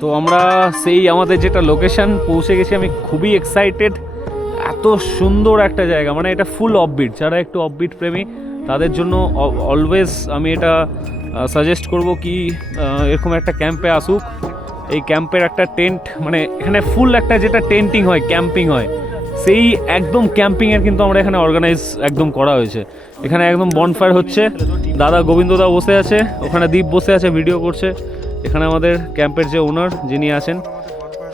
তো আমরা সেই আমাদের যেটা লোকেশন পৌঁছে গেছি, আমি খুবই এক্সাইটেড। এত সুন্দর একটা জায়গা, মানে এটা ফুল অফবিট, যারা একটু অফবিট প্রেমী তাদের জন্য অলওয়েজ আমি এটা সাজেস্ট করব কি এরকম একটা ক্যাম্পে আসুক। এই ক্যাম্পের একটা টেন্ট, মানে এখানে ফুল একটা যেটা টেন্টিং হয়, ক্যাম্পিং হয়, সেই একদম ক্যাম্পিংয়ের কিন্তু আমরা এখানে অর্গানাইজ একদম করা হয়েছে। এখানে একদম বনফায়ার হচ্ছে, দাদা গোবিন্দদা বসে আছে, ওখানে দীপ বসে আছে ভিডিও করছে। এখানে আমাদের ক্যাম্পের যে ওনার যিনি আছেন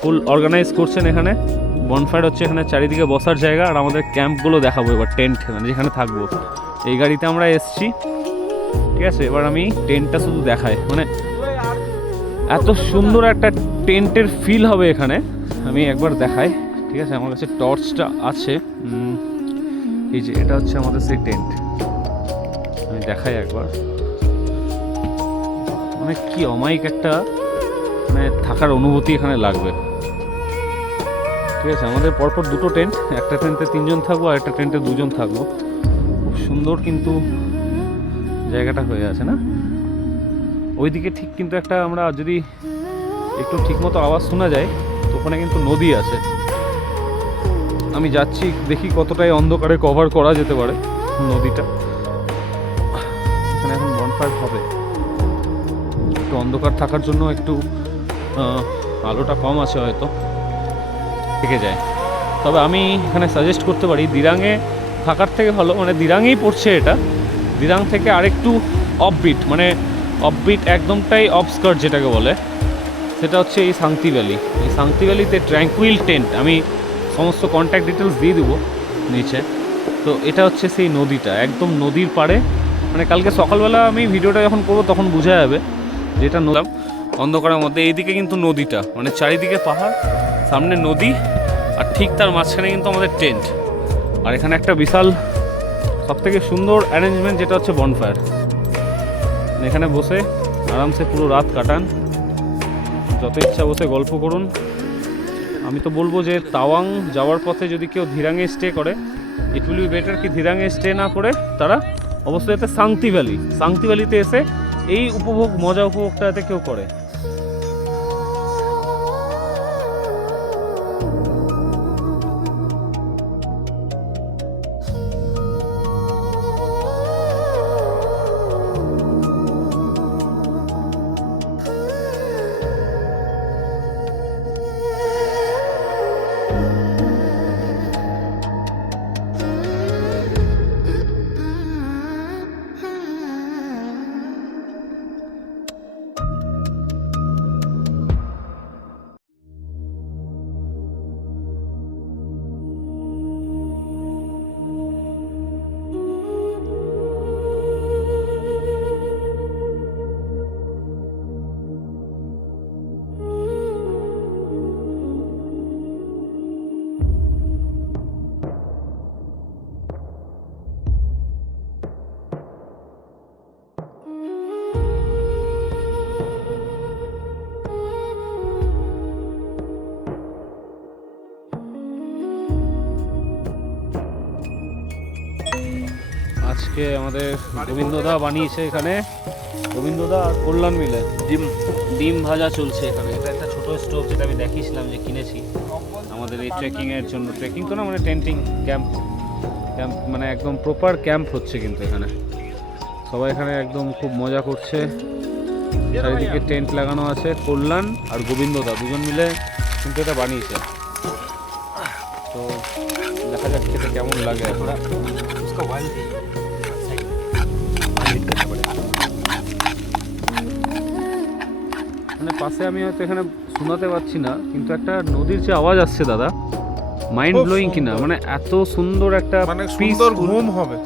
ফুল অর্গানাইজ করছেন। এখানে বনফায়ার হচ্ছে, এখানে চারিদিকে বসার জায়গা, আর আমাদের ক্যাম্পগুলো দেখাবো এবার, টেন্ট মানে যেখানে থাকবো। এই গাড়িতে আমরা এসছি, ঠিক আছে। এবার আমি টেন্টটা শুধু দেখাই, মানে এত সুন্দর একটা টেন্টের ফিল হবে এখানে, আমি একবার দেখাই, ঠিক আছে। আমার কাছে টর্চটা আছে, এই যে এটা হচ্ছে আমাদের সেই টেন্ট, আমি দেখাই একবার। মানে কি অমায়িক একটা মানে থাকার অনুভূতি এখানে লাগবে, ঠিক আছে। আমাদের পরপর দুটো টেন্ট, একটা টেন্টে 3 জন থাকবো আর একটা টেন্টে 2 জন থাকবো। খুব সুন্দর কিন্তু জায়গাটা হয়ে আছে না, ওইদিকে ঠিক কিন্তু একটা, আমরা যদি একটু ঠিকমতো আওয়াজ শোনা যায় তো ওখানে কিন্তু নদী আছে। আমি যাচ্ছি, দেখি কতটাই অন্ধকারে কভার করা যেতে পারে নদীটা। এখানে এখন বনফায়ার হবে, একটু অন্ধকার থাকার জন্য একটু আলোটা কম আছে, হয়তো থেকে যায়। তবে আমি এখানে সাজেস্ট করতে পারি দিরাঙে থাকার থেকে ভালো, মানে দিরাঙেই পড়ছে এটা, দিরাং থেকে আরেকটু অফবিট, মানে অফবিট একদমটাই অফস্কার্ট যেটাকে বলে, সেটা হচ্ছে এই সাংতি ভ্যালি। এই সাংতি ভ্যালিতে ট্র্যাঙ্কুইল টেন্ট, আমি সমস্ত কন্ট্যাক্ট ডিটেলস দিয়ে দেবো নিচে। তো এটা হচ্ছে সেই নদীটা, একদম নদীর পাড়ে, মানে কালকে সকালবেলা আমি ভিডিওটা যখন করবো তখন বোঝা যাবে যেটা নদী অন্ধকারের মধ্যে। এইদিকে কিন্তু নদীটা, মানে চারিদিকে পাহাড়, সামনে নদী, আর ঠিক তার মাঝখানে কিন্তু আমাদের টেন্ট। আর এখানে একটা বিশাল সবথেকে সুন্দর অ্যারেঞ্জমেন্ট যেটা হচ্ছে বনফায়ার। এখানে বসে আরামসে পুরো রাত কাটান, যত ইচ্ছা বসে গল্প করুন। আমি তো বলবো যে তাওয়াং যাওয়ার পথে যদি কেউ ধিরাঙে স্টে করে, ইট উইল বি বেটার কি ধিরাঙে স্টে না করে তারা অবশ্যই এতে সাংতি ভ্যালিতে এসে এই মজা উপভোগটা যাতে কেউ করে। আজকে আমাদের গোবিন্দদা বানিয়েছে এখানে, গোবিন্দদা আর কল্যাণ মিলে ডিম ভাজা চলছে এখানে। এটা একটা ছোটো স্টোভ, যেটা আমি দেখিয়েছিলাম যে কিনেছি আমাদের এই ট্রেকিংয়ের জন্য। ট্রেকিং তো না, মানে টেন্টিং ক্যাম্প মানে একদম প্রপার ক্যাম্প হচ্ছে কিন্তু এখানে। সবাই এখানে একদম খুব মজা করছে, চারিদিকে টেন্ট লাগানো আছে। কল্যাণ আর গোবিন্দদা 2 জন মিলে কিন্তু এটা বানিয়েছে। তো দেখা যাক খেতে কেমন লাগে। মানে পাশে আমি হয়তো এখানে শোনাতে পারছি না, কিন্তু একটা নদীর যে আওয়াজ আসছে দাদা, মাইন্ড ব্লোয়িং কিনা, মানে এত সুন্দর একটা, মানে সুন্দর ঘুম হবে,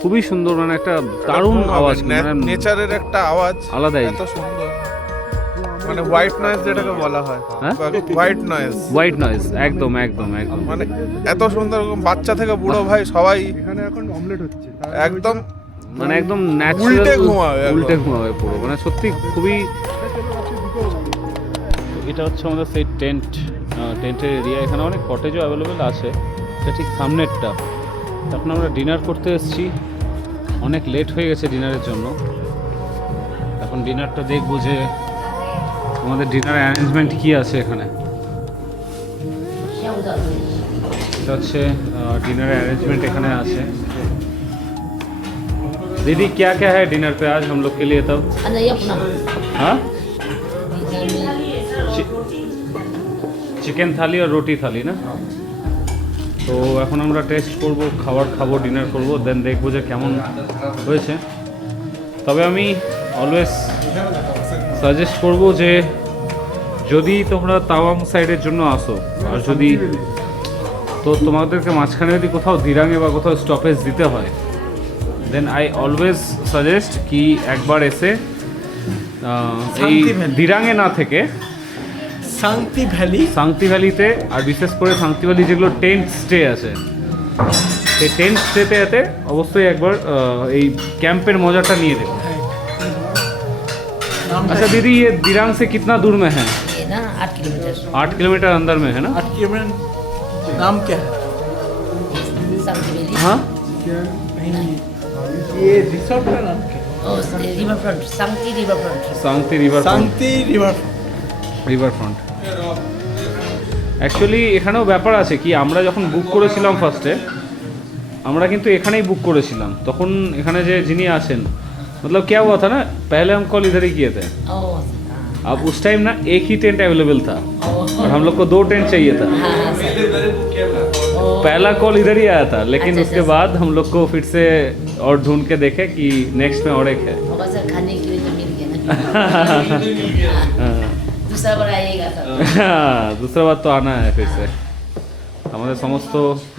খুবই সুন্দর, মানে একটা দারুণ আওয়াজ, মানে নেচারের একটা আওয়াজ আলাদাই, এত সুন্দর, মানে হোয়াইট নয়েজ যেটাকে বলা হয়, হোয়াইট নয়েজ, একদম একদম একদম, মানে এত সুন্দর, বাচ্চা থেকে বুড়ো ভাই সবাই এখানে এখন অমলেট হচ্ছে, একদম মানে একদম ন্যাচারাল, উল্টে ঘুমাবে পুরো, মানে সত্যি খুবই। এটা হচ্ছে আমাদের সেই টেন্টের এরিয়া। এখানে অনেক কটেজও অ্যাভেলেবেল আছে, এটা ঠিক সামনেরটা। এখন আমরা ডিনার করতে এসেছি, অনেক লেট হয়ে গেছে ডিনারের জন্য। এখন ডিনারটা দেখবো যে আমাদের ডিনার অ্যারেঞ্জমেন্ট কি আছে এখানে। এটা হচ্ছে डिनर अरेंजमेंट এখানে আছে। दीदी क्या क्या है डिनर पे आज हम लोग के लिए तब? हाँ, চিকেন থালি আর রুটি থালি না। তো এখন আমরা টেস্ট করব, খাবো, ডিনার করব, দেন দেখবো যে কেমন হয়েছে। তবে আমি অলওয়েজ সাজেস্ট করব যে যদি তোমরা তাওয়াং সাইডের জন্য আসো, আর যদি তো তোমাদেরকে মাঝখানে যদি কোথাও দিরাঙে বা কোথাও স্টপেজ দিতে হয়, দেন আই অলওয়েজ সাজেস্ট কি একবার এসে এই দিরাঙে না থেকে সাংতি ভ্যালিতে, আর বিশেষ করে সাংতি ভ্যালি যেগুলো টেন্ট স্টে আছে, সেই টেন্ট স্টেতে এতে অবশ্যই একবার এই ক্যাম্পের মজাটা নিয়ে দেবো। अच्छा दीदी, ये दिरांग से कितना दूर में है? ये ना 8 किलोमीटर। 8 किलोमीटर अंदर में है ना? 8 किलोमीटर। नाम क्या है? सांगती वैली। हाँ, ये रिसोर्ट का नाम क्या है? ओ river front, Sangti river front. Sangti river front. Shanti river river front. Actually এখানেও ব্যাপার আছে কি, আমরা যখন বুক করেছিলাম ফার্স্টে, আমরা কিন্তু এখানেই বুক করেছিলাম। তখন এখানে যে যিনি আছেন, मतलब क्या हुआ था ना, पहले हम कॉल इधर ही किए थे। ओ अब उस टाइम ना एक ही टेंट अवेलेबल था और हम लोग को 2 टेंट चाहिए था। हाँ पहला कॉल इधर ही आया था, लेकिन अच्छा, उसके अच्छा। बाद हम लोग को फिर से और ढूंढ के देखे कि नेक्स्ट में और एक है। होगा सर, खाने के लिए तो मिल गया ना। हाँ। दूसरा बार आइएगा सर। दूसरा बार तो आना है फिर से। আমাদের সমস্ত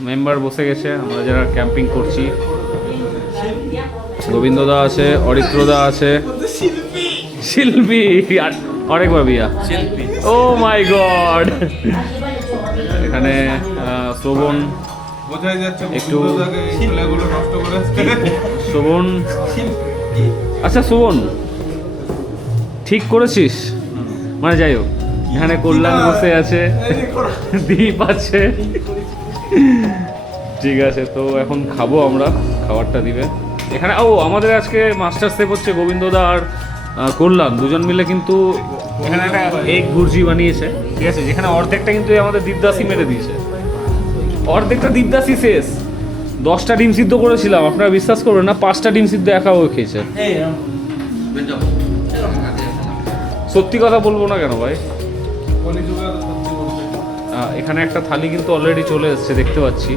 মেম্বার বসে গেছে, আমরা যারা ক্যাম্পিং করছি। গোবিন্দদা আছে, অরিত্রদা আছে, শিল্পী আর আরেকবার বিয়া শিল্পী। ও মাই গড, এখানে শ্রবণ, বোঝাই যাচ্ছে একটু বন্ধুদাকে এই ছেলেগুলো নষ্ট করেছে। শ্রবণ। আচ্ছা শ্রবণ, ঠিক করেছিস? মানে যাই হোক, এখানে কল্যাণ বসে আছে, দীপ আছে। ঠিক আছে, তো এখন খাবো আমরা, খাবারটা দিবে এখানে। ও আমাদের আজকে মাস্টার শেফ হচ্ছে গোবিন্দদা আর কল্যাণ, দুজন মিলে কিন্তু এখানে একটা এগ ভুর্জি বানিয়েছে। ঠিক আছে, যেখানে অর্ধেকটা কিন্তু আমাদের দীপদাসী মেরে দিয়েছে, অর্ধেকটা দীপদাসী শেষ। 10টা ডিম সিদ্ধ করেছিলাম, আপনারা বিশ্বাস করবেন না, 5টা ডিম সিদ্ধ একা ও খেয়েছে। সত্যি কথা বলবো না কেন ভাই, এখানে একটা থালি কিন্তু অলরেডি চলে এসেছে, দেখতে পাচ্ছি।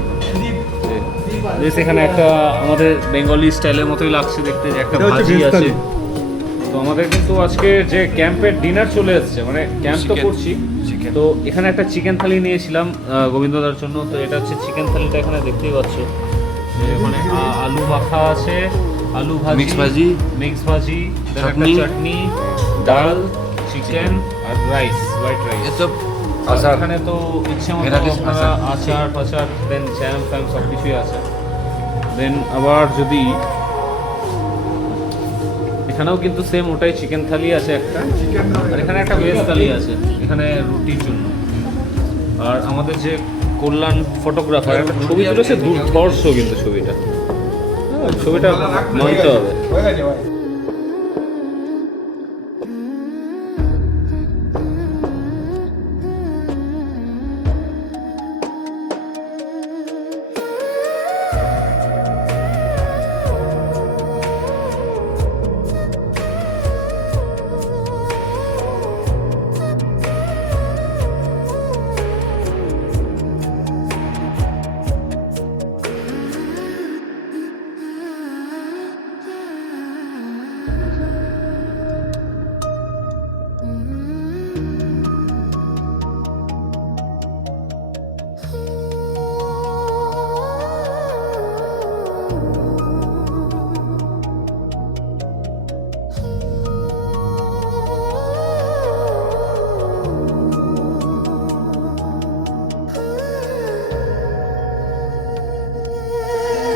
এখানে একটা আমাদের বেঙ্গলি স্টাইলের মতোই লাগছে দেখতে, যে একটা ভাজি আছে। তো আমাদের কিন্তু আজকে যে ক্যাম্পের ডিনার চলে এসেছে, মানে ক্যাম্প তো করছি, তো এখানে একটা চিকেন থালি নিয়েছিলাম গোবিন্দদার জন্য। তো এটা হচ্ছে চিকেন থালিটা, এখানে দেখতেই পাচ্ছ যে মানে আলু মাখা আছে, আলু ভাজি, মিক্স ভাজি, চাটনি, ডাল, চিকেন আর রাইস, হোয়াইট রাইস। এখানে তো ইচ্ছে মতো আচার ফাচার, দেন জ্যাম ফ্যাম সব কিছুই আছে। দেন আবার যদি এখানেও কিন্তু সেম ওটাই চিকেন থালি আছে একটা, আর এখানে একটা ভেজ থালি আছে এখানে রুটির জন্য। আর আমাদের যে কল্যাণ ফটোগ্রাফার একটা ছবি তুলেছে, দুর্ধর্ষ কিন্তু ছবিটা মানতে হবে।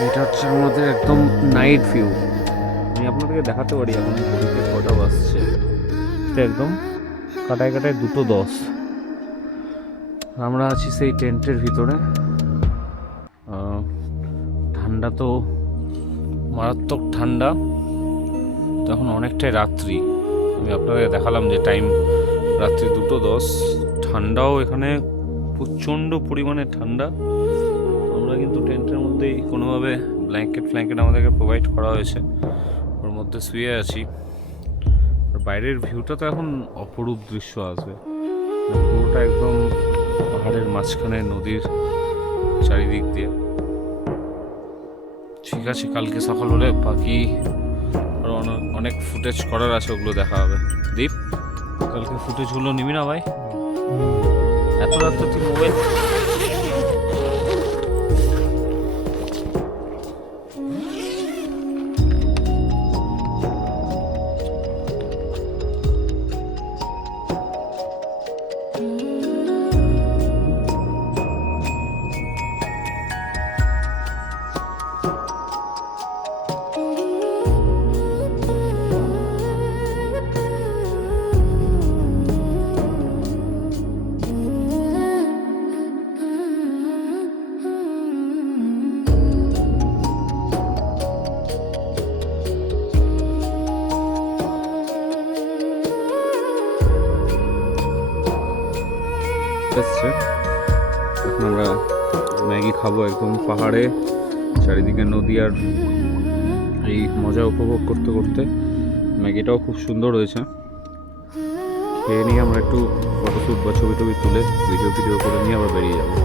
এটা হচ্ছে আমাদের একদম নাইট ভিউ। আমি আপনাদেরকে দেখাতে পারি এখন ঘড়িতে কটা বাজছে। এটা একদম কাটায় 2:10। আমরা আছি সেই টেন্টের ভিতরে। ঠান্ডা তো মারাত্মক ঠান্ডা। তো এখন অনেকটাই রাত্রি। আমি আপনাদের দেখালাম যে টাইম রাত্রি 2:10। ঠান্ডাও এখানে প্রচণ্ড পরিমাণে ঠান্ডা। আমরা কিন্তু টেন্টের মধ্যেই কোনোভাবে ব্ল্যাঙ্কেট আমাদেরকে প্রোভাইড করা হয়েছে, ওর মধ্যে শুয়ে আছি। আর বাইরের ভিউটা তো এখন অপরূপ দৃশ্য আসবে, পুরোটা একদম পাহাড়ের মাঝখানে, নদীর চারিদিক দিয়ে। ঠিক আছে, কালকে সকাল হলে বাকি আরও অনেক ফুটেজ করার আছে, ওগুলো দেখা হবে। দীপ, কালকে ফুটেজগুলো নিবি না ভাই? এত রাত্রে তুই মোবাইল এসছে। এখন আমরা ম্যাগি খাবো একদম পাহাড়ে, চারিদিকে নদী আর এই মজা উপভোগ করতে করতে। ম্যাগিটাও খুব সুন্দর হয়েছে। খেয়ে নিয়ে আমরা একটু ফটোশ্যুট বা ছবি টবি তুলে ভিডিও করে নিয়ে আবার বেরিয়ে যাবো।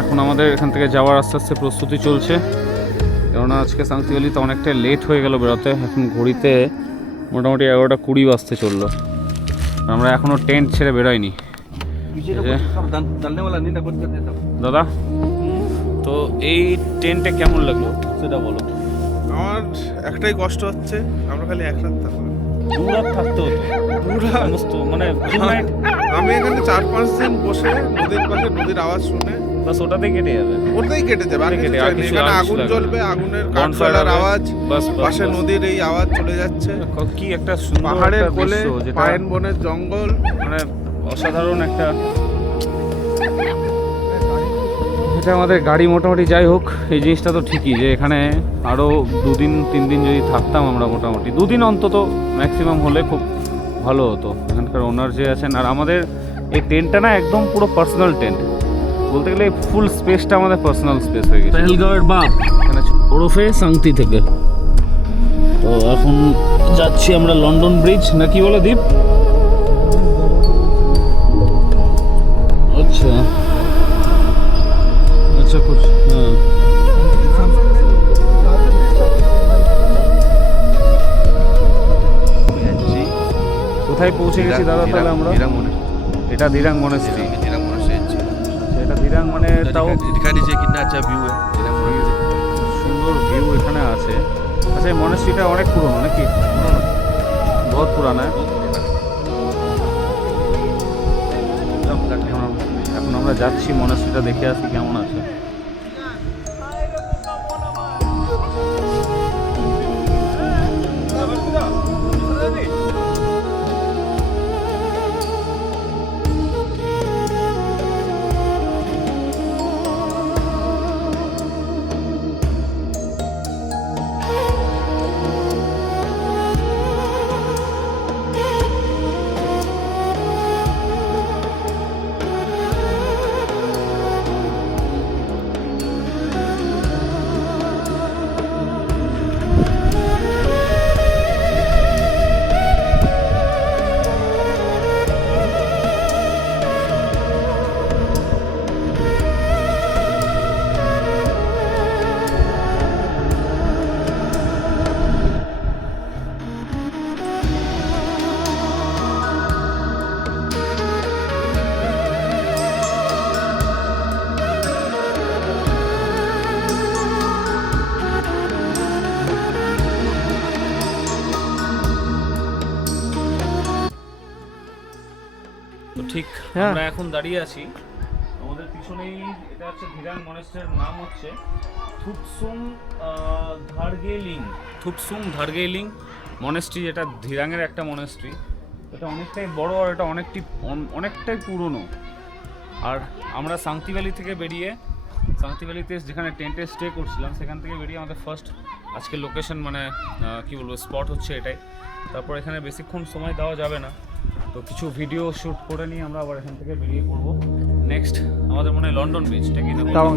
এখন আমাদের এখান থেকে যাওয়ার আস্তে আস্তে প্রস্তুতি চলছে, কেননা আজকে সাংতি ভ্যালিতে অনেকটা লেট হয়ে গেল বেরোতে। এখন ঘড়িতে মোটামুটি 11:20 বাজতে চললো। আমরা এখনও টেন্ট ছেড়ে বেরোয়নি। দাদা, তো এই টেন্টে কেমন লাগলো সেটা বলো। আমার একটাই কষ্ট হচ্ছে, আমরা খালি এক রাত থাকবো। 2 রাত থাকতে হতো, সমস্ত মানে আমি এখানে 4-5 দিন বসে নদীর পাশে নদীর আওয়াজ শুনে বাস ওটাতেই কেটে যাবে। ওটাই কেটে যাবে, আর কিছু চাই না। কিছু এখানে আওয়াজ আগুন লাগবে। জ্বলবে, আগুনের Bonfire কাঠফাড়ার হবে। আওয়াজ, বাস, পাশে নদীর এই আওয়াজ চলে যাচ্ছে। কি একটা সুন্দর পাহাড়ের একটা কোলে দৃশ্য, যেটা পাইন বনের জঙ্গল, মানে অসাধারণ একটা। এটা আমাদের গাড়ি মোটামুটি যাই হোক, এই জিনিসটা তো ঠিকই যে এখানে আরও 2-3 দিন যদি থাকতাম আমরা, মোটামুটি 2 দিন অন্তত ম্যাক্সিমাম হলে খুব ভালো হতো। এখানকার ওনার যে আছেন, আর আমাদের এই টেন্টটা না একদম পুরো পার্সোনাল টেন্ট বলতে গেলে, ফুল স্পেসটা আমাদের পার্সোনাল স্পেস হয়ে গেছে। পেহেলগাঁওয়ের বাপ ওরফে সাংতি থেকে। তো এখন যাচ্ছি আমরা লন্ডন ব্রিজ, না কি বলে দীপ? আচ্ছা আচ্ছা, কুছ হ্যাঁ। কোথায় পৌঁছে গেছি দাদা তাহলে আমরা? এটা দিরাং মনেস্ট্রি। এটা দিরাং মানে তাও সুন্দর ভিউ এখানে আছে। আচ্ছা, এই মনেস্ট্রিটা অনেক পুরনো নাকি? বহুত পুরানা। এখন আমরা যাচ্ছি মনেস্ট্রিটা দেখে আসি কেমন আছে। তো ঠিক হ্যাঁ। আমরা এখন দাঁড়িয়ে আছি, আমাদের পিছনেই এটা হচ্ছে ধিরাং মনেস্ট্রির নাম হচ্ছে থুপসুং ধারগেইলিং মনেস্ট্রি, যেটা ধিরাঙের একটা মনেস্ট্রি। এটা অনেকটাই বড় আর এটা অনেকটাই পুরনো। আর আমরা সাংতি ভ্যালি থেকে বেরিয়ে, সাংতি ভ্যালিতে যেখানে টেন্টে স্টে করছিলাম সেখান থেকে বেরিয়ে আমাদের ফার্স্ট আজকের লোকেশন মানে কি বলবো স্পট হচ্ছে এটাই। তারপর এখানে বেশিক্ষণ সময় দেওয়া যাবে না, তো কিছু ভিডিও শ্যুট করে নিয়ে আমরা আবার এখান থেকে বেরিয়ে পড়বো। নেক্সট আমাদের মনে হয় লন্ডন বিচ, এটা কি না? টাউন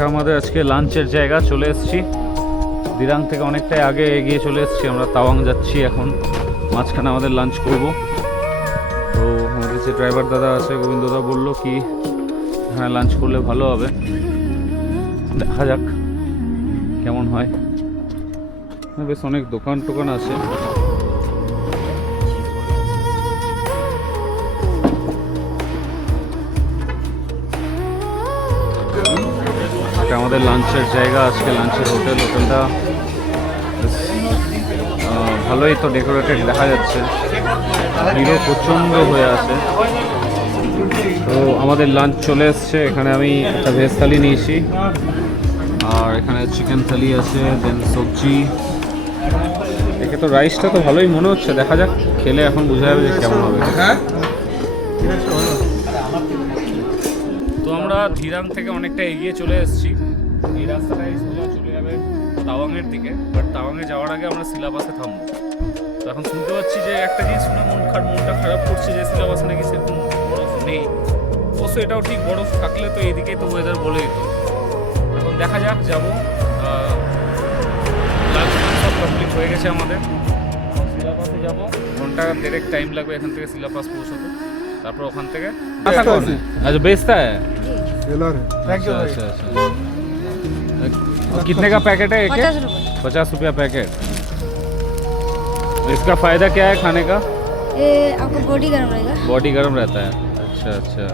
এটা আমাদের আজকে লাঞ্চের জায়গা, চলে এসেছি দিরাং থেকে অনেকটাই আগে এগিয়ে চলে এসেছি আমরা। তাওয়াং যাচ্ছি এখন, মাঝখানে আমাদের লাঞ্চ করব। তো আমাদের যে ড্রাইভার দাদা আছে গোবিন্দ দাদা বললো কি হ্যাঁ লাঞ্চ করলে ভালো হবে, দেখা যাক কেমন হয়। বেশ অনেক দোকান টোকান আছে। এটা আমাদের লাঞ্চের জায়গা, আজকে লাঞ্চের হোটেলটা বেশ, ভালোই তো ডেকোরেটেড দেখা যাচ্ছে, ভিড়ও প্রচণ্ড হয়ে আছে। তো আমাদের লাঞ্চ চলে এসছে, এখানে আমি একটা ভেজ থালি নিয়েছি, আর এখানে চিকেন থালি আছে, দেন সবজি। দেখে তো রাইসটা তো ভালোই মনে হচ্ছে, দেখা যাক খেলে এখন বোঝা যাবে যে কেমন হবে। তো আমরা ধিরাং থেকে অনেকটা এগিয়ে চলে এসেছি, এই রাস্তাটাই সোজা চলে যাবে তাওয়াংয়ের দিকে। বাট তাওয়াংয়ে যাওয়ার আগে আমরা সিলাবাসে থামবো। তো এখন শুনতে পাচ্ছি যে একটা জিনিস শুনে মনটা খারাপ করছে যে সিলাবাসে নাকি সেরকম বরফ নেই। অবশ্য এটাও ঠিক, বরফ থাকলে তো এইদিকেই তো ওয়েদার বলেই তো। এখন দেখা যাক, যাবো। লাঞ্চ সব কমপ্লিট হয়ে গেছে আমাদের, সিলাবাসে যাবো। ঘন্টা দেড়েক টাইম লাগবে এখান থেকে সিলাবাস পৌঁছাতে, তারপর ওখান থেকে अच्छा बेचता है सेलर है। थैंक यू अच्छा अच्छा कितने का पैकेट है एक? 50 रुपया पैकेट। इसका फायदा क्या है खाने का? ये आपका बॉडी गर्म रहेगा। बॉडी गर्म रहता है। अच्छा अच्छा।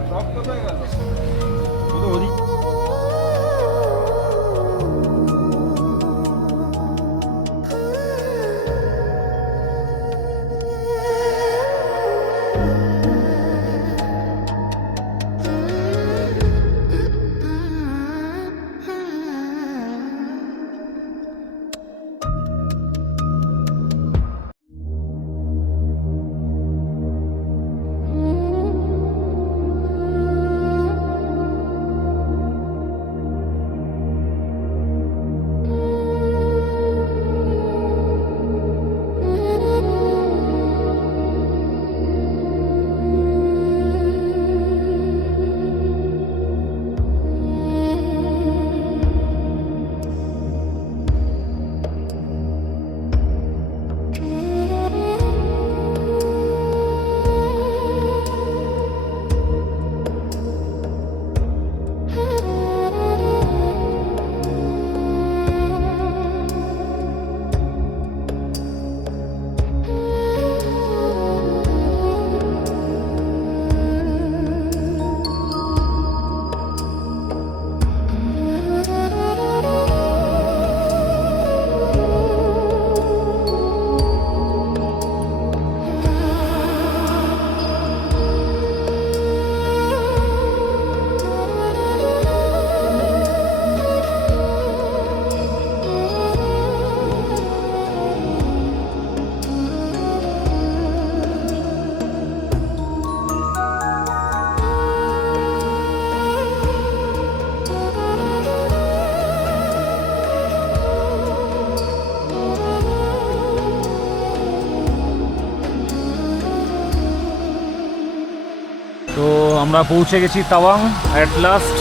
তো আমরা পৌঁছে গেছি তাওয়াং অ্যাট লাস্ট।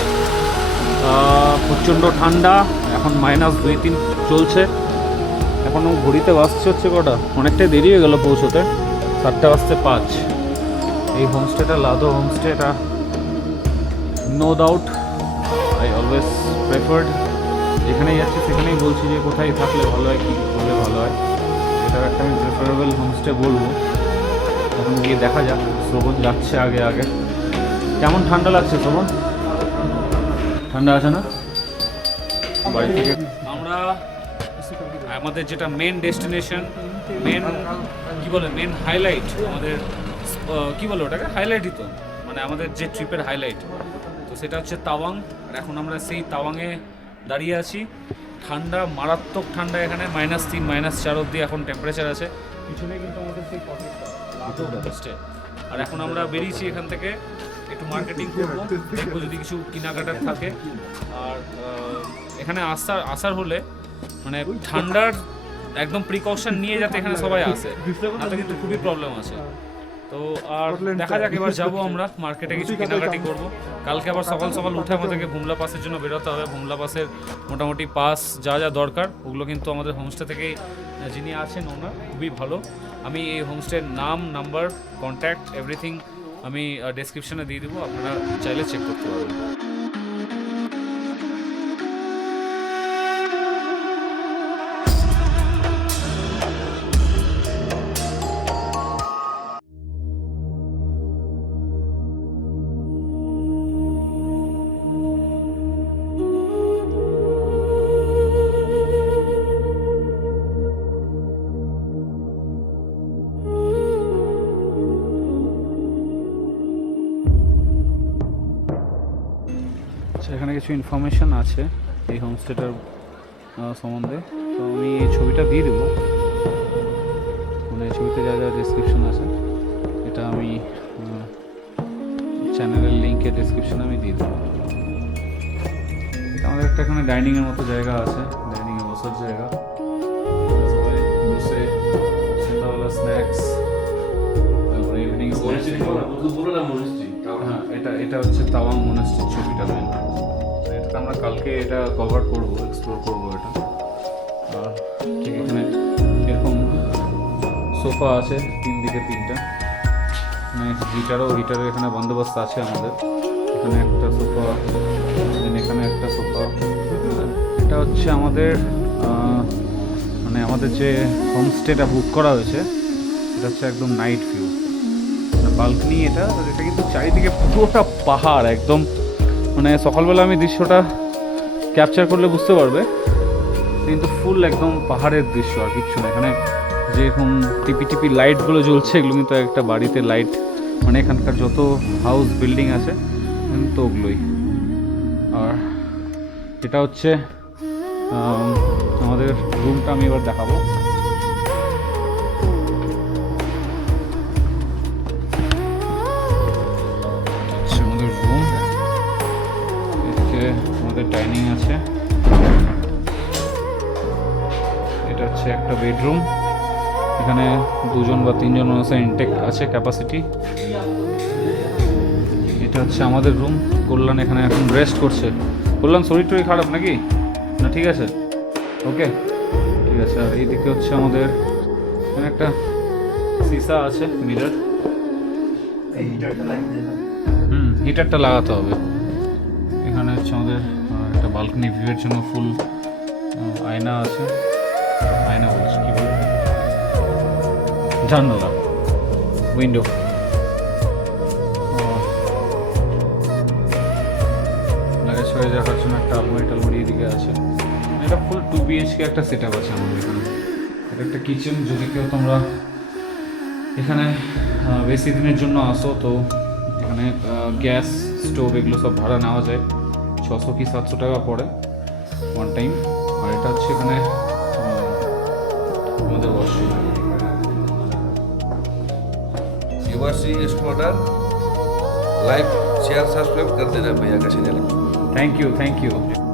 প্রচণ্ড ঠান্ডা, এখন -2-3 চলছে। এখনও ঘড়িতে বাজছে হচ্ছে কটা, অনেকটাই দেরি হয়ে গেল পৌঁছতে, 7:05। এই হোমস্টেটা লাদো হোমস্টে, এটা no doubt I always preferred. যেখানেই যাচ্ছি সেখানেই বলছি যে কোথায় থাকলে ভালো হয়, কী করলে ভালো হয়। এটা একটা আমি প্রেফারেবল হোমস্টে বলবো। এখন গিয়ে দেখা যাক। শ্রবণ যাচ্ছে আগে আগে। কেমন ঠান্ডা লাগছে শ্রবণ? ঠান্ডা আছে না? বাড়ি থেকে আমরা আমাদের যেটা মেন ডেস্টিনেশন, মেন হাইলাইট, আমাদের কি বলে ওটাকে, হাইলাইটই তো, মানে আমাদের যে ট্রিপের হাইলাইট, তো সেটা হচ্ছে তাওয়াং। আর এখন আমরা সেই তাওয়াংয়ে দাঁড়িয়ে আছি। ঠান্ডা, মারাত্মক ঠান্ডা এখানে, -3 -4 অবধি এখন টেম্পারেচার আছে। পিছনে কিন্তু আমাদের সেই হোমস্টে। আর এখন আমরা বেরিয়েছি এখান থেকে, একটু মার্কেটিং করবো, দেখবো যদি কিছু কেনাকাটার থাকে। আর এখানে আসার হলে মানে ঠান্ডার একদম প্রিকশন নিয়ে যাতে এখানে সবাই আসে, না তো কিন্তু খুবই প্রবলেম আছে। তো আর দেখা যাক, এবার যাবো আমরা মার্কেটে কিছু কেনাকাটি করব। কালকে আবার সকাল সকাল উঠে আমাদেরকে ভুমলা পাসের জন্য বেরোতে হবে। ভুমলা পাসের মোটামুটি পাস যা যা দরকার ওগুলো কিন্তু আমাদের হোমস্টে থেকেই যিনি আছেন ওনার খুবই ভালো। আমি এই হোমস্টের নাম, নাম্বার, কন্ট্যাক্ট এভরিথিং আমি ডেসক্রিপশনে দিয়ে দেবো, আপনারা চাইলে চেক করতে পারবেন। আচ্ছা, এখানে কিছু ইনফরমেশান আছে এই হোমস্টেটার সম্বন্ধে, তো আমি এই ছবিটা দিয়ে দেবো। মানে এই ছবিতে যা যা ডিসক্রিপশন আছে এটা আমি চ্যানেলের লিঙ্কের ডিসক্রিপশনে আমি দিয়ে দেবো। আমাদের একটা এখানে ডাইনিংয়ের মতো জায়গা আছে, ডাইনিংয়ে বসার জায়গা, সবাই বসে সন্ধ্যাবেলা স্ন্যাক্স, তারপরে ইভিনিং হ্যাঁ, এটা হচ্ছে তাওয়াং মনাস্ট্রির ছবিটা মেন। এটাতে আমরা কালকে এটা কভার করবো, এক্সপ্লোর করবো এটা। আর ঠিক এখানে এরকম সোফা আছে 3 দিকে 3টা, মানে হিটারের এখানে বন্দোবস্ত আছে আমাদের। এখানে একটা সোফা, এখানে একটা সোফা। এটা হচ্ছে আমাদের মানে আমাদের যে হোমস্টেটা বুক করা হয়েছে এটা হচ্ছে একদম নাইট ভিউ, বালকনি এটা কিন্তু চারিদিকে পুরোটা পাহাড় একদম। মানে সকালবেলা আমি দৃশ্যটা ক্যাপচার করলে বুঝতে পারবে, কিন্তু ফুল একদম পাহাড়ের দৃশ্য আর কিচ্ছু না। এখানে যেরকম টিপি টিপি লাইটগুলো জ্বলছে এগুলো কিন্তু একটা বাড়িতে লাইট, মানে এখানকার যত হাউস বিল্ডিং আছে তো ওগুলোই। আর এটা হচ্ছে আমাদের রুমটা, আমি এবার দেখাবো। আমাদের রুম, আমাদের ডাইনিং আছে, এটা হচ্ছে একটা বেডরুম, এখানে 2জন বা 3জন মানুষের ইনটেক আছে ক্যাপাসিটি। এটা হচ্ছে আমাদের রুম। কল্যাণ এখানে এখন রেস্ট করছে। কল্যাণ শরীর টরীর খারাপ নাকি? না ঠিক আছে, ওকে ঠিক আছে। আর এইদিকে হচ্ছে আমাদের এখানে একটা সিসা আছে, মিরর। হিটারটা লাগাতে হবে। এখানে হচ্ছে আমাদের একটা বালকনি ভিউয়ের জন্য ফুল আয়না আছে, আয়না বলছি কি বলবো, জানলা, উইন্ডো। লাগেজ হয়ে যাওয়ার জন্য একটা আলমারি এদিকে আছে। এটা ফুল 2 BHK একটা সেট আপ আছে আমাদের এখানে। এটা একটা কিচেন, যদি কেউ তোমরা এখানে বেশি দিনের জন্য আসো তো এখানে গ্যাস স্টোভ এগুলো সব ভাড়া নেওয়া যায়, 600 কি 700 টাকা পড়ে ওয়ান টাইম। আর এটা হচ্ছে এখানে আমাদের washroom. Yuvashree explorer like share subscribe कर देना भैया का चैनल। Thank you.